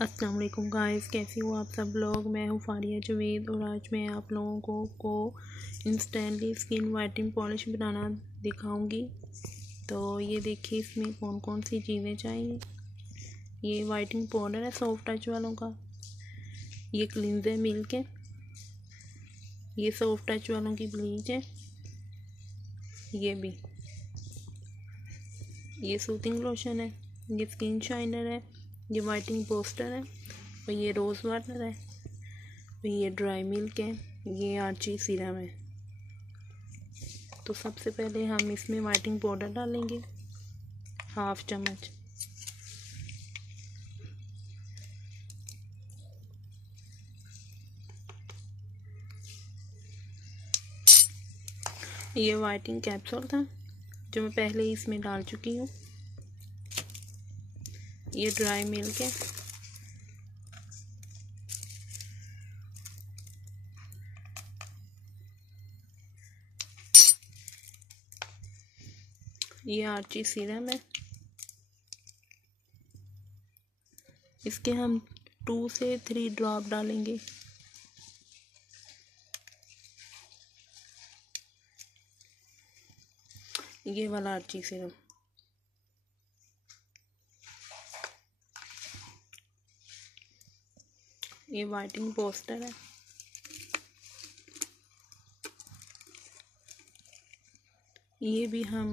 अस्सलाम वालेकुम गाइस, कैसी हो आप सब लोग। मैं हूँ फारिया जवेद और आज मैं आप लोगों को इंस्टेंटली स्किन वाइटनिंग पॉलिश बनाना दिखाऊंगी। तो ये देखिए इसमें कौन कौन सी चीज़ें चाहिए। ये वाइटनिंग पाउडर है सॉफ्ट टच वालों का, ये क्लींजर मिल्क है, ये सॉफ्ट टच वालों की ब्लीच है, ये सूथिंग लोशन है, ये स्किन शाइनर है, ये वाइटनिंग पोस्टर है और ये रोज़ वाटर है और ये ड्राई मिल्क है, ये आर्ची सीरम है। तो सबसे पहले हम इसमें वाइटनिंग पाउडर डालेंगे 1/2 चम्मच। ये वाइटनिंग कैप्सूल था जो मैं पहले ही इसमें डाल चुकी हूँ। ये ड्राई मिल्क है, ये आर्ची सीरम है। इसके हम 2 से 3 ड्रॉप डालेंगे। ये वाला आर्ची सीरम, ये वाइटनिंग पोस्टर है, ये भी हम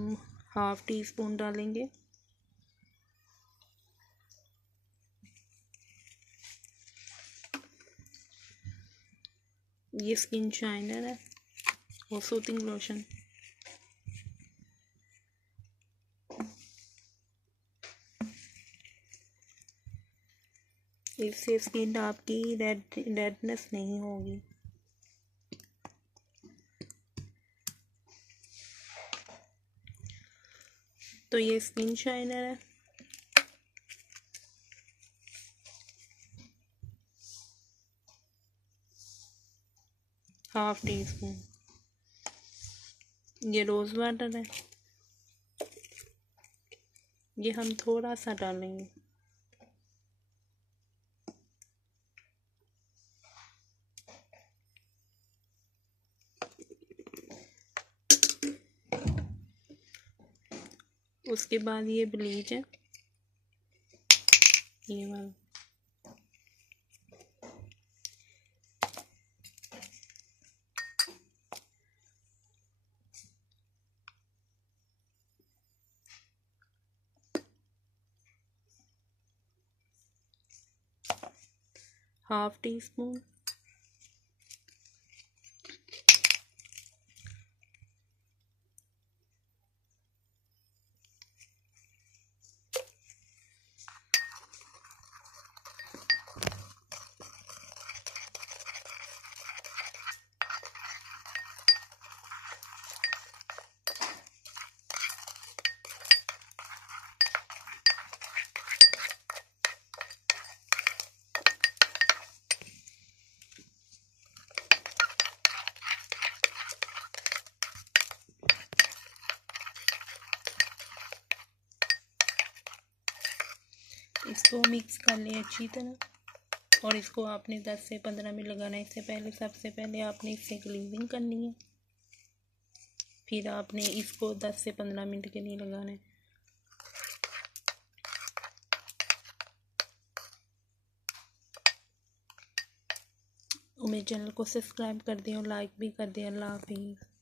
1/2 टीस्पून डालेंगे। ये स्किन शाइनर है और सूथिंग लोशन, इससे स्किन आपकी रेडनेस नहीं होगी। तो ये स्किन शाइनर है, ½ टीस्पून। ये रोज़ वाटर है, ये हम थोड़ा सा डालेंगे। उसके बाद ये ब्लीच है, ये वाला, ½ टीस्पून। इसको मिक्स कर लें अच्छी तरह और इसको आपने 10 से 15 मिनट लगाना है। इससे पहले सबसे पहले आपने इससे क्लीनिंग करनी है, फिर आपने इसको 10 से 15 मिनट के लिए लगाना है। और मेरे चैनल को सब्सक्राइब कर दें और लाइक भी कर दें। अल्लाह हाफिज़।